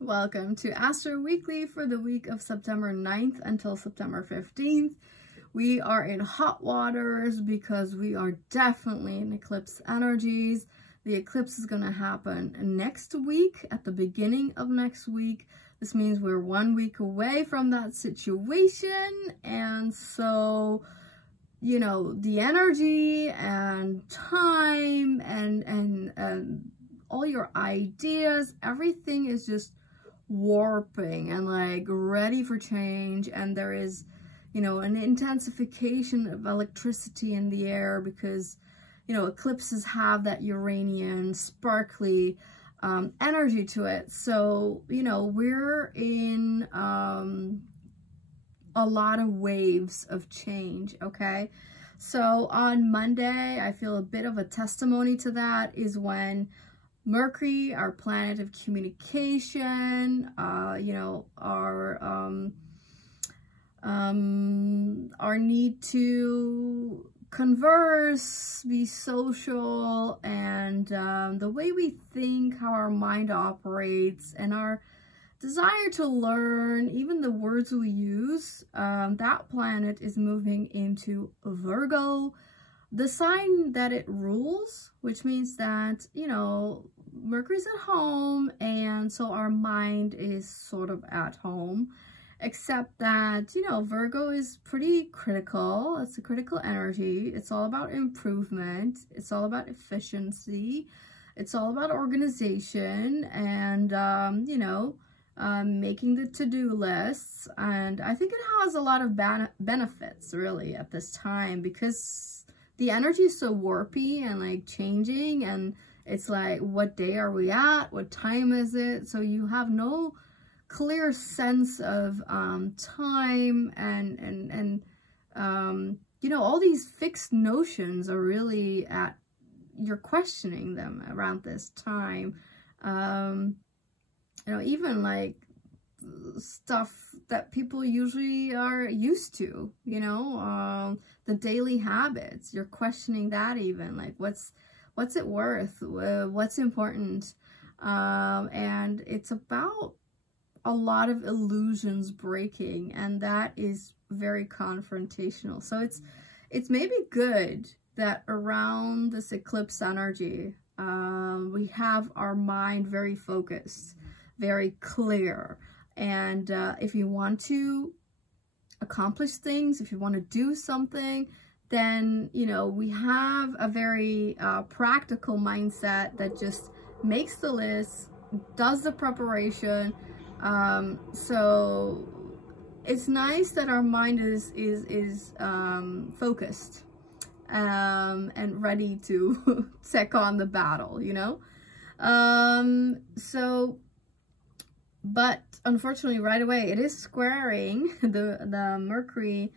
Welcome to Astro Weekly for the week of September 9th until September 15th. We are in hot waters because we are definitely in eclipse energies. The eclipse is going to happen next week, at the beginning of next week. This means we're 1 week away from that situation. And so, you know, the energy and time and all your ideas, everything is just warping and like ready for change. And there is, you know, an intensification of electricity in the air because, you know, eclipses have that Uranian sparkly energy to it. So, you know, we're in a lot of waves of change, okay? So on Monday, I feel a bit of a testimony to that is when Mercury, our planet of communication, you know, our need to converse, be social, and the way we think, how our mind operates, and our desire to learn, even the words we use, that planet is moving into Virgo, the sign that it rules, which means that, you know, Mercury's at home, and so our mind is sort of at home, except that, you know, Virgo is pretty critical. It's a critical energy. It's all about improvement. It's all about efficiency. It's all about organization and, you know, making the to-do lists. And I think it has a lot of benefits, really, at this time because the energy is so warpy and, like, changing. And it's like, what day are we at? What time is it? So you have no clear sense of time and you know, all these fixed notions are really you're questioning them around this time. You know, even like stuff that people usually are used to, you know, the daily habits, you're questioning that, even like what's it worth, what's important, and it's about a lot of illusions breaking, and that is very confrontational. So it's maybe good that around this eclipse energy, we have our mind very focused, very clear. And if you want to accomplish things, if you want to do something, then, you know, we have a very practical mindset that just makes the list, does the preparation. So it's nice that our mind is focused and ready to take on the battle, you know. But unfortunately, right away, it is squaring the Mercury.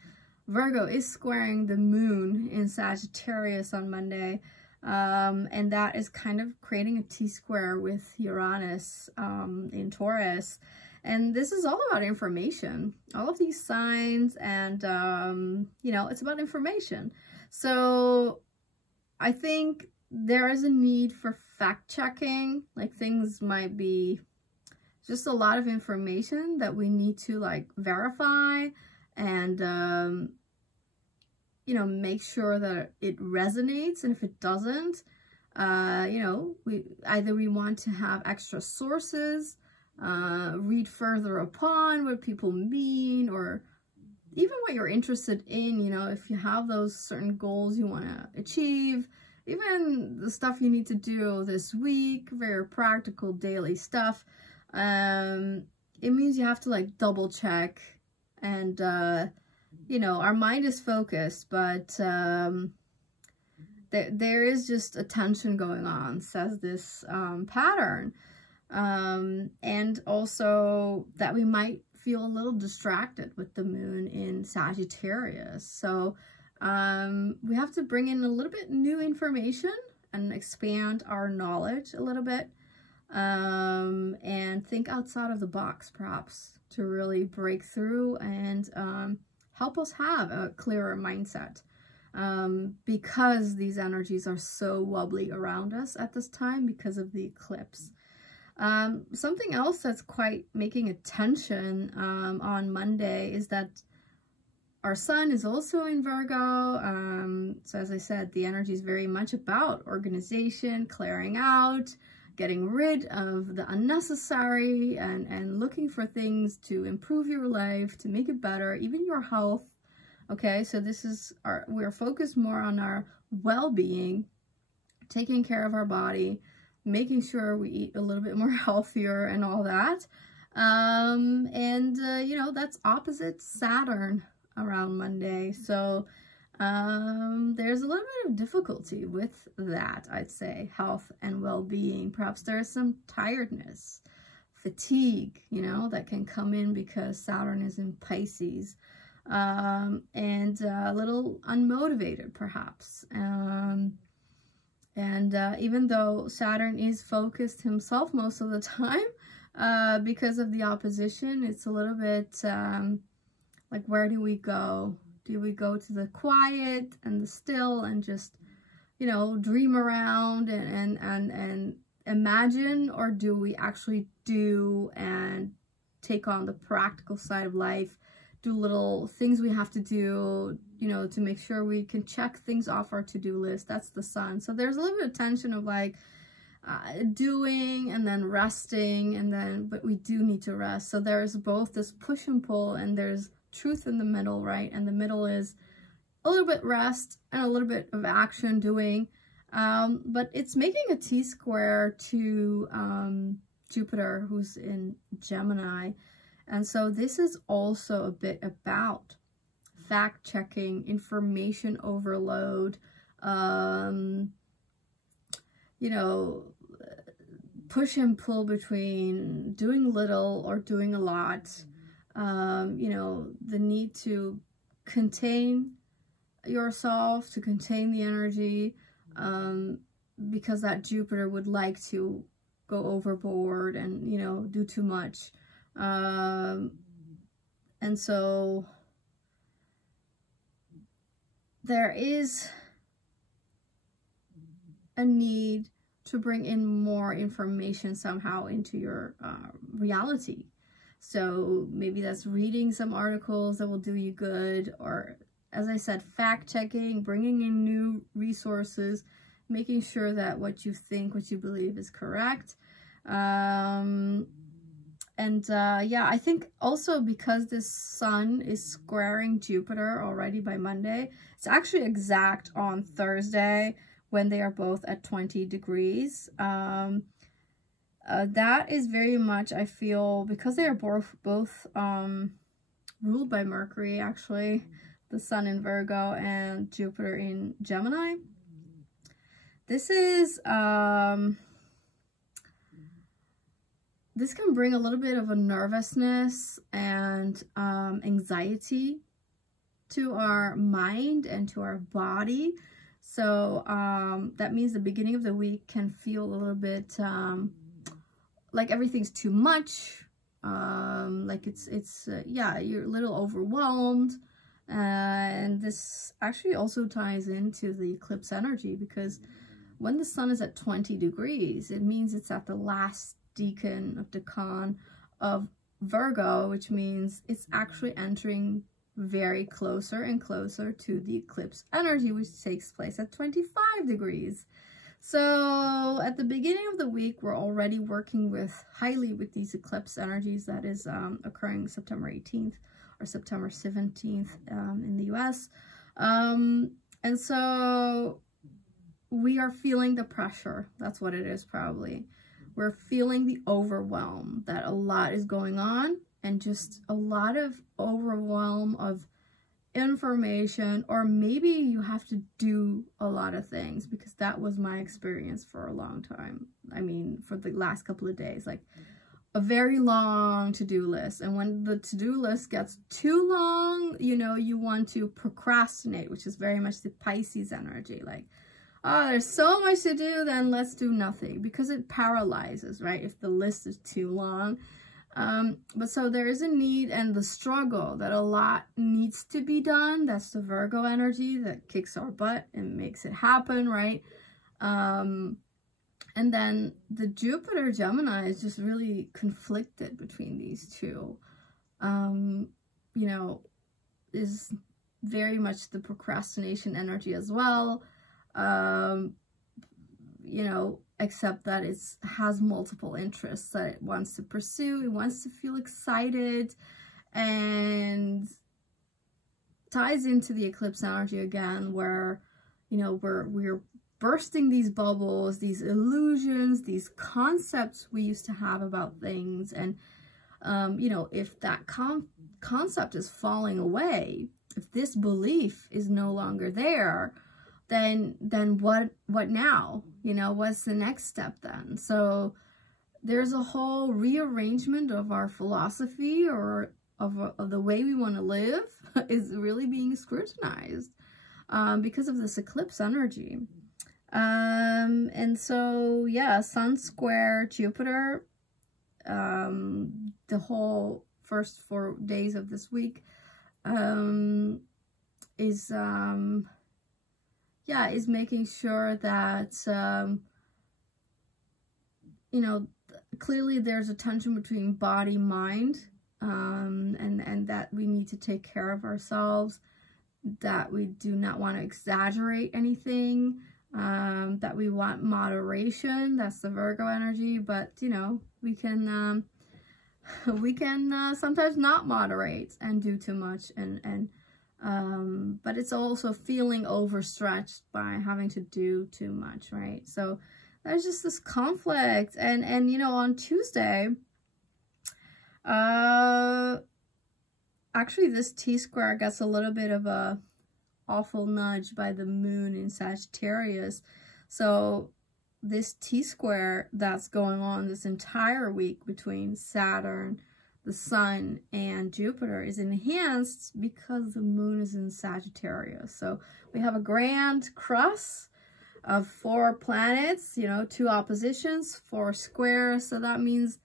Virgo is squaring the moon in Sagittarius on Monday. And that is kind of creating a T-square with Uranus in Taurus. And this is all about information. All of these signs and, you know, it's about information. So I think there is a need for fact-checking. Like, things might be just a lot of information that we need to, like, verify and, you know, make sure that it resonates. And if it doesn't, you know, we want to have extra sources, read further upon what people mean, or even what you're interested in. You know, if you have those certain goals you want to achieve, even the stuff you need to do this week, very practical daily stuff, it means you have to, like, double check. And you know, our mind is focused, but there is just a tension going on, says this pattern. And also that we might feel a little distracted with the moon in Sagittarius. So we have to bring in a little bit new information and expand our knowledge a little bit, and think outside of the box, perhaps, to really break through and help us have a clearer mindset, because these energies are so wobbly around us at this time because of the eclipse. Something else that's quite making attention on Monday is that our sun is also in Virgo. So as I said, the energy is very much about organization, clearing out, getting rid of the unnecessary, and looking for things to improve your life, to make it better, even your health. Okay, so this is we're focused more on our well-being, taking care of our body, making sure we eat a little bit more healthier and all that. You know, that's opposite Saturn around Monday. So there's a little bit of difficulty with that, I'd say, health and well-being. Perhaps there's some tiredness, fatigue, you know, that can come in because Saturn is in Pisces. And a little unmotivated, perhaps. Even though Saturn is focused himself most of the time, because of the opposition, it's a little bit like, where do we go? Do we go to the quiet and the still and just, you know, dream around and imagine, or do we actually do and take on the practical side of life, do little things we have to do, you know, to make sure we can check things off our to-do list? That's the sun. So there's a little bit of tension of like doing and then resting, and then, but we do need to rest. So there's both this push and pull, and there's truth in the middle, right? And the middle is a little bit rest and a little bit of action doing. But it's making a T-square to Jupiter, who's in Gemini. And so this is also a bit about fact-checking, information overload, you know, push and pull between doing little or doing a lot, you know, the need to contain yourself, to contain the energy, because that Jupiter would like to go overboard and, you know, do too much. And so there is a need to bring in more information somehow into your reality. So maybe that's reading some articles that will do you good, or, as I said, fact-checking, bringing in new resources, making sure that what you think, what you believe is correct. Yeah, I think also because this sun is squaring Jupiter already by Monday, it's actually exact on Thursday when they are both at 20 degrees. That is very much, I feel, because they are both ruled by Mercury, actually, the sun in Virgo and Jupiter in Gemini. This is... this can bring a little bit of a nervousness and anxiety to our mind and to our body. So that means the beginning of the week can feel a little bit like everything's too much. Like yeah, you're a little overwhelmed. And this actually also ties into the eclipse energy, because when the sun is at 20 degrees, it means it's at the last decan of Virgo, which means it's actually entering very closer and closer to the eclipse energy, which takes place at 25 degrees. So at the beginning of the week, we're already working highly with these eclipse energies that is occurring September 18th or September 17th in the US. And so we are feeling the pressure. That's what it is, probably. We're feeling the overwhelm, that a lot is going on, and just a lot of overwhelm of information, or maybe you have to do a lot of things, because that was my experience for a long time. I mean, for the last couple of days, like a very long to-do list. And when the to-do list gets too long, you know, you want to procrastinate, which is very much the Pisces energy. Like, oh, there's so much to do, then let's do nothing, because it paralyzes, right? If the list is too long. But so there is a need and the struggle that a lot needs to be done. That's the Virgo energy that kicks our butt and makes it happen, right? And then the Jupiter Gemini is just really conflicted between these two. You know, is very much the procrastination energy as well. You know, except that it has multiple interests that it wants to pursue. It wants to feel excited, and ties into the eclipse energy again, where, you know, we're bursting these bubbles, these illusions, these concepts we used to have about things. And, you know, if that concept is falling away, if this belief is no longer there, then what now? You know, what's the next step then? So there's a whole rearrangement of our philosophy, or of the way we want to live is really being scrutinized because of this eclipse energy. And so, yeah, Sun square Jupiter, the whole first 4 days of this week, is making sure that, you know, clearly there's a tension between body, mind, and that we need to take care of ourselves, that we do not want to exaggerate anything, that we want moderation. That's the Virgo energy, but, you know, we can sometimes not moderate and do too much, but it's also feeling overstretched by having to do too much, right? So there's just this conflict, and you know, on Tuesday, actually this T-square gets a little bit of a awful nudge by the moon in Sagittarius. So this T-square that's going on this entire week between Saturn, the Sun, and Jupiter is enhanced because the moon is in Sagittarius. So we have a grand cross of 4 planets, you know, 2 oppositions, 4 squares. So that means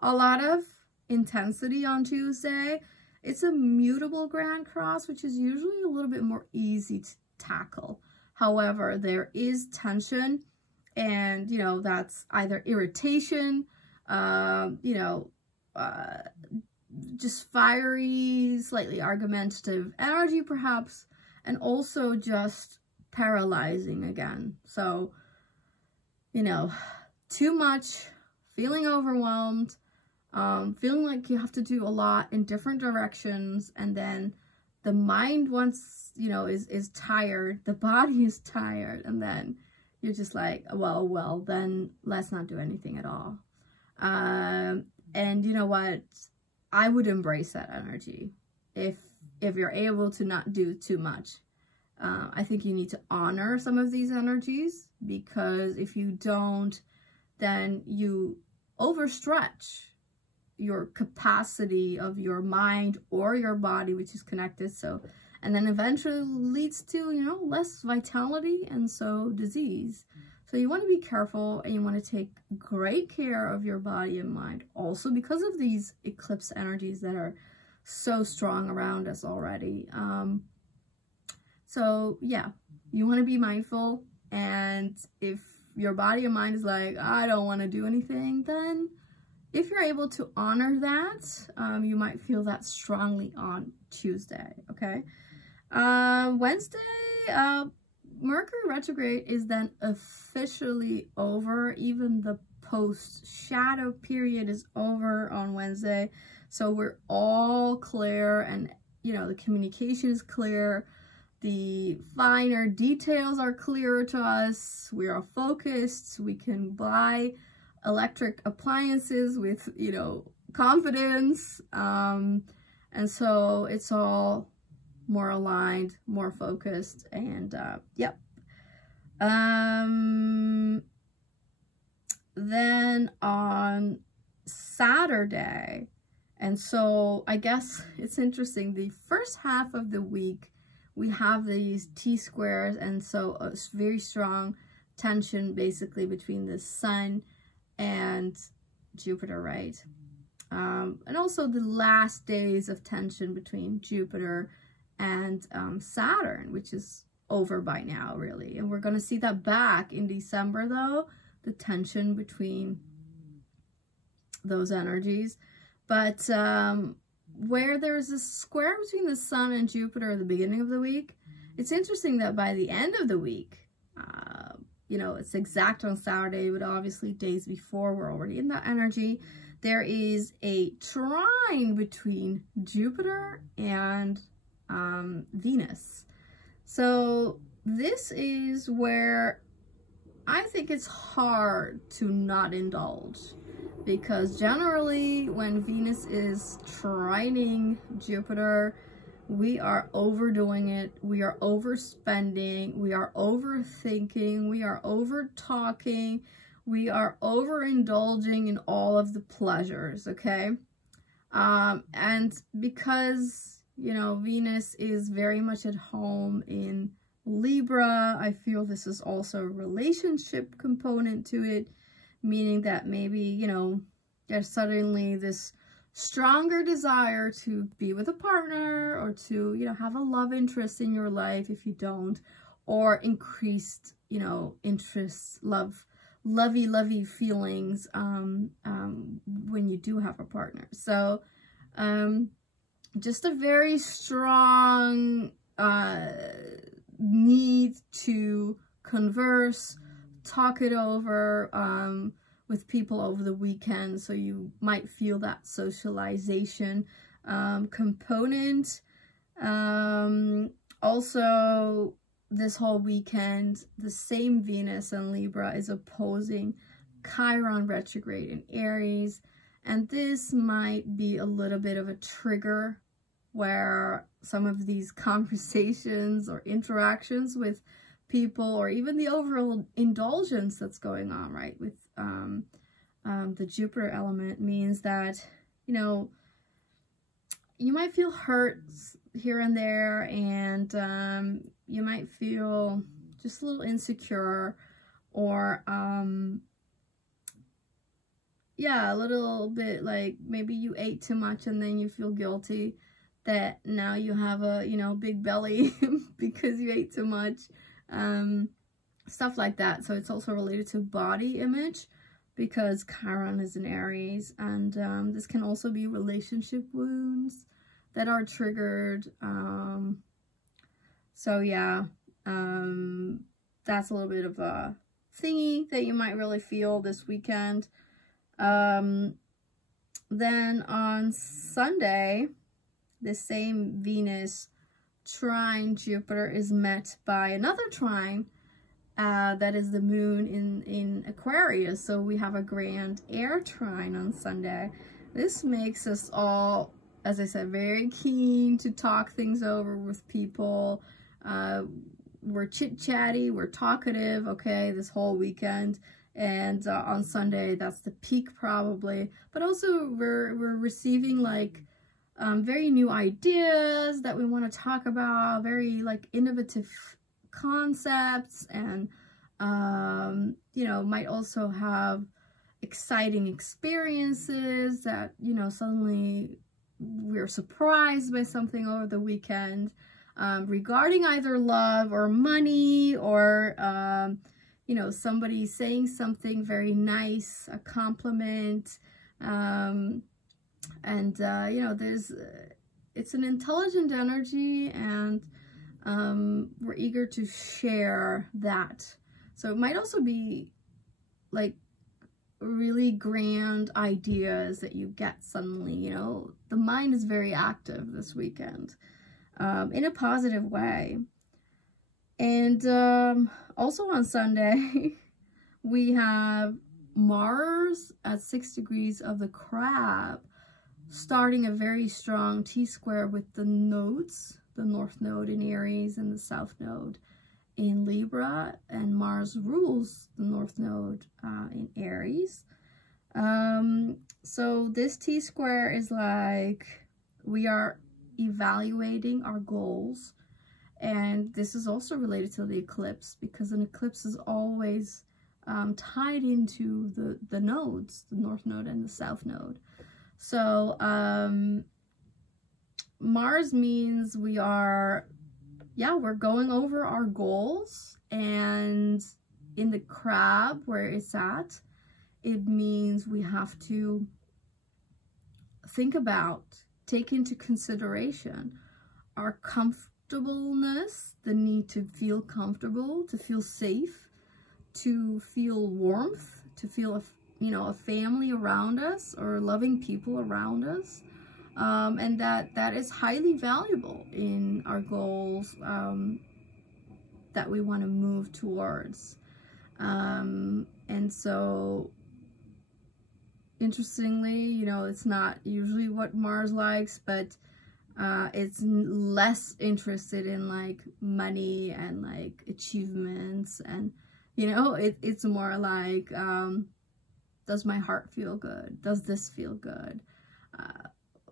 a lot of intensity on Tuesday. It's a mutable grand cross, which is usually a little bit more easy to tackle. However, there is tension, and, you know, that's either irritation, you know, just fiery, slightly argumentative energy perhaps, and also just paralyzing again. So, you know, too much, feeling overwhelmed, feeling like you have to do a lot in different directions, and then the mind wants, you know, is tired, the body is tired, and then you're just like, well, then let's not do anything at all. And you know what? I would embrace that energy if you're able to not do too much. I think you need to honor some of these energies, because if you don't, then you overstretch your capacity of your mind or your body, which is connected. So, and then eventually leads to, you know, less vitality, and so disease. So you want to be careful, and you want to take great care of your body and mind, also because of these eclipse energies that are so strong around us already. So yeah, you want to be mindful, and if your body and mind is like, I don't want to do anything, then if you're able to honor that, you might feel that strongly on Tuesday, okay? Wednesday, Mercury retrograde is then officially over. Even the post-shadow period is over on Wednesday. So we're all clear, and, you know, the communication is clear. The finer details are clearer to us. We are focused. We can buy electric appliances with, you know, confidence. And so it's all more aligned, more focused, and yep. Then on Saturday, and so I guess it's interesting, the first half of the week we have these T-squares, and so a very strong tension basically between the Sun and Jupiter, right? And also the last days of tension between Jupiter and Saturn, which is over by now, really. And we're going to see that back in December, though. the tension between those energies. But where there's a square between the Sun and Jupiter at the beginning of the week, it's interesting that by the end of the week, you know, it's exact on Saturday, but obviously days before we're already in that energy, there is a trine between Jupiter and Venus. So this is where I think it's hard to not indulge, because generally when Venus is trining Jupiter, we are overdoing it, we are overspending, we are overthinking, we are over-talking, we are overindulging in all of the pleasures, okay? And because, you know, Venus is very much at home in Libra, I feel this is also a relationship component to it, meaning that maybe, you know, there's suddenly this stronger desire to be with a partner, or to, you know, have a love interest in your life if you don't, or increased, you know, interests, lovey feelings when you do have a partner. So just a very strong need to converse, talk it over with people over the weekend, so you might feel that socialization component. Also, this whole weekend, the same Venus and Libra is opposing Chiron retrograde in Aries, and this might be a little bit of a trigger where some of these conversations or interactions with people, or even the overall indulgence that's going on, right, with the Jupiter element, means that, you know, you might feel hurt here and there, and you might feel just a little insecure, or yeah, a little bit like maybe you ate too much and then you feel guilty that now you have a, you know, big belly because you ate too much, stuff like that. So it's also related to body image, because Chiron is in Aries, and this can also be relationship wounds that are triggered. So yeah, that's a little bit of a thingy that you might really feel this weekend. Then on Sunday, the same Venus trine Jupiter is met by another trine, that is the moon in Aquarius. So we have a grand air trine on Sunday. This makes us all, as I said, very keen to talk things over with people. We're chit-chatty, we're talkative, okay, this whole weekend. And on Sunday, that's the peak probably. But also we're receiving like very new ideas that we want to talk about, very like innovative concepts, and you know, might also have exciting experiences that, you know, suddenly we're surprised by something over the weekend, regarding either love or money, or you know, somebody saying something very nice, a compliment, and you know, it's an intelligent energy, and we're eager to share that. So it might also be like really grand ideas that you get suddenly, you know. The mind is very active this weekend, in a positive way. And also on Sunday, we have Mars at 6 degrees of the Crab, starting a very strong T-square with the nodes, the North Node in Aries and the South Node in Libra, and Mars rules the North Node in Aries. So this T-square is like, we are evaluating our goals, and this is also related to the eclipse, because an eclipse is always tied into the nodes, the North Node and the South Node. So Mars means we're going over our goals, and in the crab where it's at, it means we have to think about, take into consideration our comfortableness, the need to feel comfortable, to feel safe, to feel warmth, to feel a family around us or loving people around us. And that is highly valuable in our goals that we want to move towards. And so, interestingly, it's not usually what Mars likes, but it's less interested in like money and like achievements, and it's more like, does my heart feel good? Does this feel good?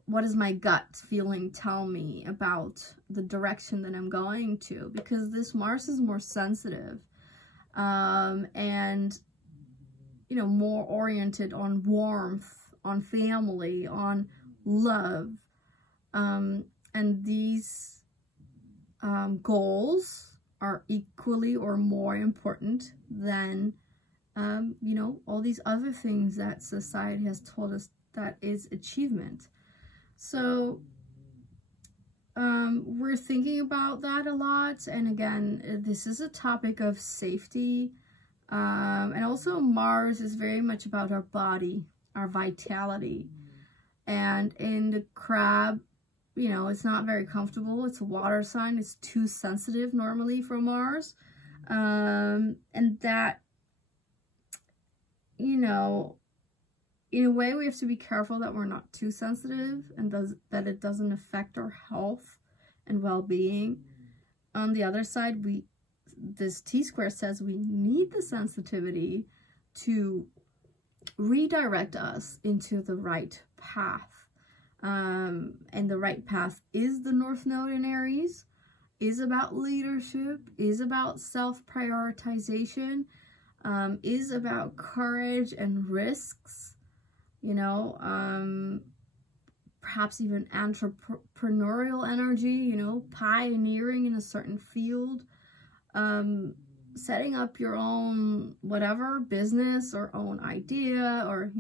What does my gut feeling tell me about the direction that I'm going to? Because this Mars is more sensitive, and more oriented on warmth, on family, on love, and these goals are equally or more important than all these other things that society has told us that is achievement. So we're thinking about that a lot. And again, this is a topic of safety. And also Mars is very much about our body, our vitality. And in the crab, it's not very comfortable. It's a water sign. It's too sensitive normally for Mars. And that, in a way, we have to be careful that we're not too sensitive and that it doesn't affect our health and well-being. On the other side, this T-square says we need the sensitivity to redirect us into the right path. And the right path is the North Node in Aries, is about leadership, is about self-prioritization, is about courage and risks, perhaps even entrepreneurial energy, pioneering in a certain field, setting up your own whatever business or own idea, or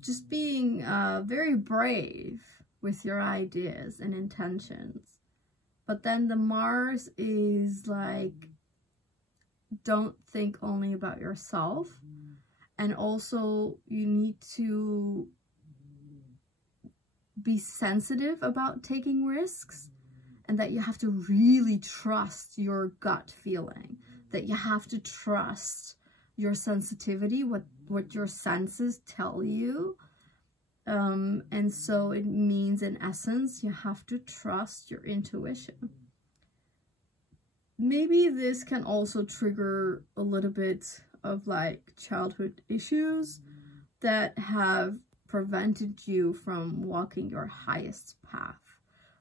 just being very brave with your ideas and intentions. But then the Mars is like, don't think only about yourself. And also you need to be sensitive about taking risks, and that you have to really trust your gut feeling, that you have to trust your sensitivity, what your senses tell you. And so it means, in essence, you have to trust your intuition. Maybe this can also trigger a little bit of like childhood issues that have prevented you from walking your highest path.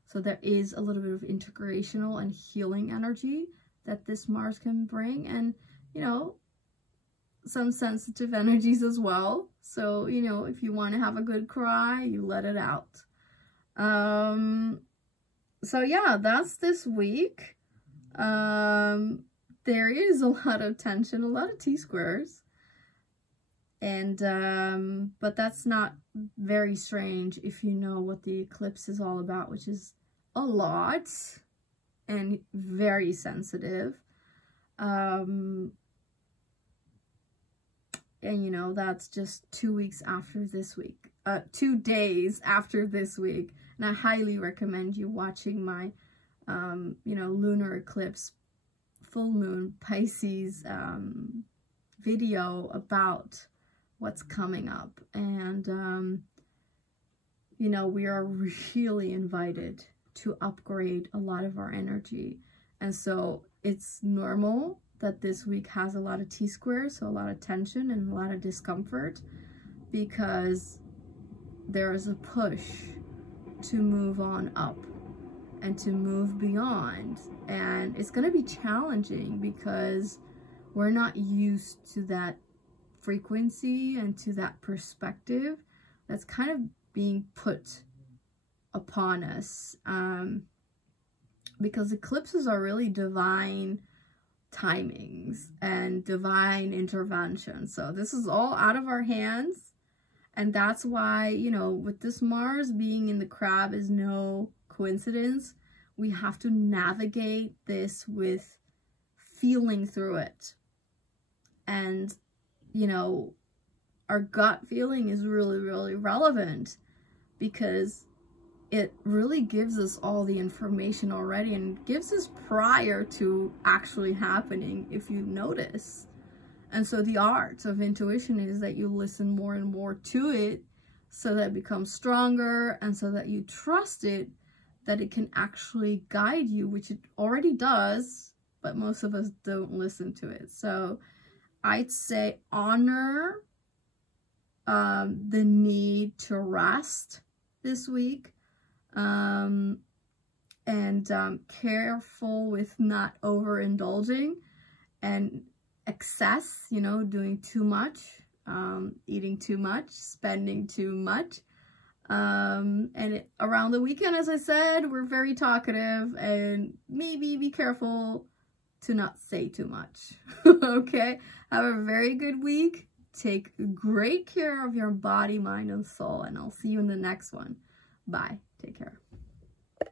So there is a little bit of integrational and healing energy that this Mars can bring, and some sensitive energies as well. So if you want to have a good cry, you let it out. So yeah, that's this week. There is a lot of tension, a lot of T-squares, and but that's not very strange if you know what the eclipse is all about, which is a lot and very sensitive. And that's just 2 weeks after this week, 2 days after this week. And I highly recommend you watching my lunar eclipse full moon Pisces video about what's coming up. And we are really invited to upgrade a lot of our energy, and so it's normal that this week has a lot of T-squares, so a lot of tension and a lot of discomfort, because there is a push to move on up and to move beyond. And it's going to be challenging because we're not used to that frequency and to that perspective that's kind of being put upon us, because eclipses are really divine timings and divine intervention. So this is all out of our hands. And that's why, you know, with this Mars being in the crab is no coincidence. We have to navigate this with feeling through it. And, you know, our gut feeling is really, really relevant because it really gives us all the information already and gives us prior to actually happening, if you notice. And so the art of intuition is that you listen more and more to it so that it becomes stronger and so that you trust it, that it can actually guide you, which it already does, but most of us don't listen to it. So I'd say honor the need to rest this week. Careful with not overindulging and excess, you know, doing too much, eating too much, spending too much. Around the weekend, as I said, we're very talkative, and maybe be careful to not say too much. Okay? Have a very good week. Take great care of your body, mind, and soul, and I'll see you in the next one. Bye. Take care.